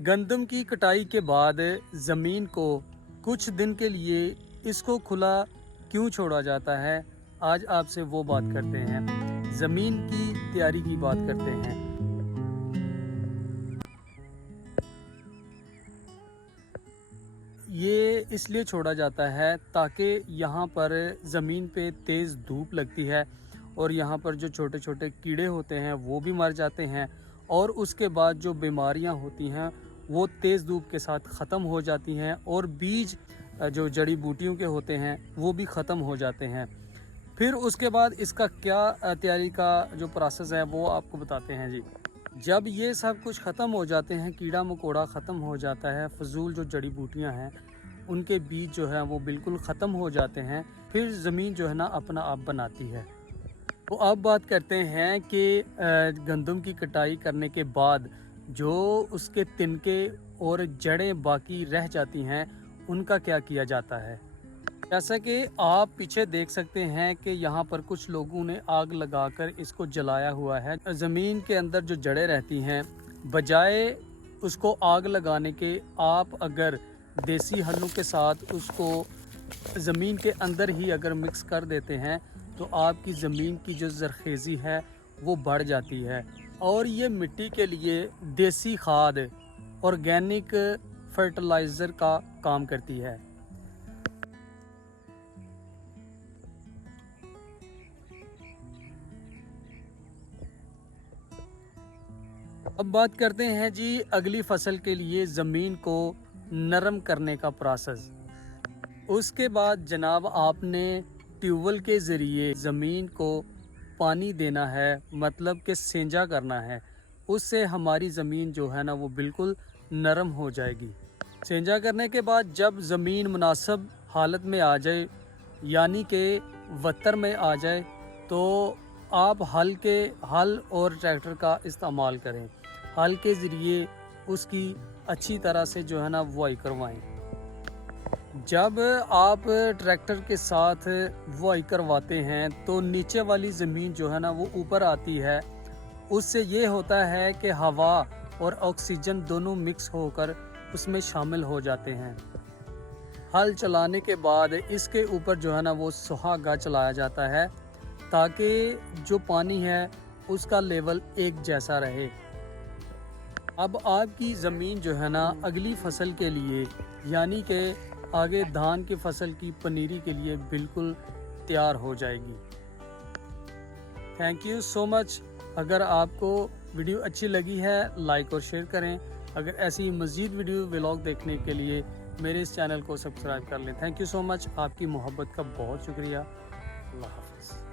गंदम की कटाई के बाद ज़मीन को कुछ दिन के लिए इसको खुला क्यों छोड़ा जाता है, आज आपसे वो बात करते हैं। ज़मीन की तैयारी की बात करते हैं। ये इसलिए छोड़ा जाता है ताकि यहाँ पर ज़मीन पे तेज़ धूप लगती है और यहाँ पर जो छोटे छोटे कीड़े होते हैं वो भी मर जाते हैं, और उसके बाद जो बीमारियाँ होती हैं वो तेज़ धूप के साथ ख़त्म हो जाती हैं, और बीज जो जड़ी बूटियों के होते हैं वो भी ख़त्म हो जाते हैं। फिर उसके बाद इसका क्या तैयारी का जो प्रोसेस है वो आपको बताते हैं जी। जब ये सब कुछ ख़त्म हो जाते हैं, कीड़ा मकोड़ा ख़त्म हो जाता है, फजूल जो जड़ी बूटियाँ हैं उनके बीज जो है वो बिल्कुल ख़त्म हो जाते हैं, फिर ज़मीन जो है ना अपना आप बनाती है। तो अब बात करते हैं कि गंदम की कटाई करने के बाद जो उसके तिनके और जड़ें बाकी रह जाती हैं उनका क्या किया जाता है। जैसा कि आप पीछे देख सकते हैं कि यहाँ पर कुछ लोगों ने आग लगाकर इसको जलाया हुआ है। ज़मीन के अंदर जो जड़ें रहती हैं, बजाय उसको आग लगाने के आप अगर देसी हलों के साथ उसको ज़मीन के अंदर ही अगर मिक्स कर देते हैं तो आपकी ज़मीन की जो ज़रख़ेज़ी है वो बढ़ जाती है, और ये मिट्टी के लिए देसी खाद ऑर्गेनिक फर्टिलाइज़र का काम करती है। अब बात करते हैं जी अगली फसल के लिए ज़मीन को नरम करने का प्रोसेस। उसके बाद जनाब आपने ट्यूबवेल के ज़रिए ज़मीन को पानी देना है, मतलब कि सेंजा करना है। उससे हमारी ज़मीन जो है ना वो बिल्कुल नरम हो जाएगी। सेंजा करने के बाद जब ज़मीन मुनासिब हालत में आ जाए, यानी कि वत्तर में आ जाए, तो आप हल और ट्रैक्टर का इस्तेमाल करें। हल के ज़रिए उसकी अच्छी तरह से जो है ना बुआई करवाएं। जब आप ट्रैक्टर के साथ बुआई करवाते हैं तो नीचे वाली ज़मीन जो है ना वो ऊपर आती है। उससे ये होता है कि हवा और ऑक्सीजन दोनों मिक्स होकर उसमें शामिल हो जाते हैं। हल चलाने के बाद इसके ऊपर जो है ना वो सुहागा चलाया जाता है ताकि जो पानी है उसका लेवल एक जैसा रहे। अब आपकी ज़मीन जो है ना अगली फसल के लिए, यानी कि आगे धान की फसल की पनीरी के लिए बिल्कुल तैयार हो जाएगी। Thank you so much. अगर आपको वीडियो अच्छी लगी है लाइक और शेयर करें। अगर ऐसी मज़ीद वीडियो व्लॉग देखने के लिए मेरे इस चैनल को सब्सक्राइब कर लें। Thank you so much. आपकी मोहब्बत का बहुत शुक्रिया। अल्लाह हाफ़िज़।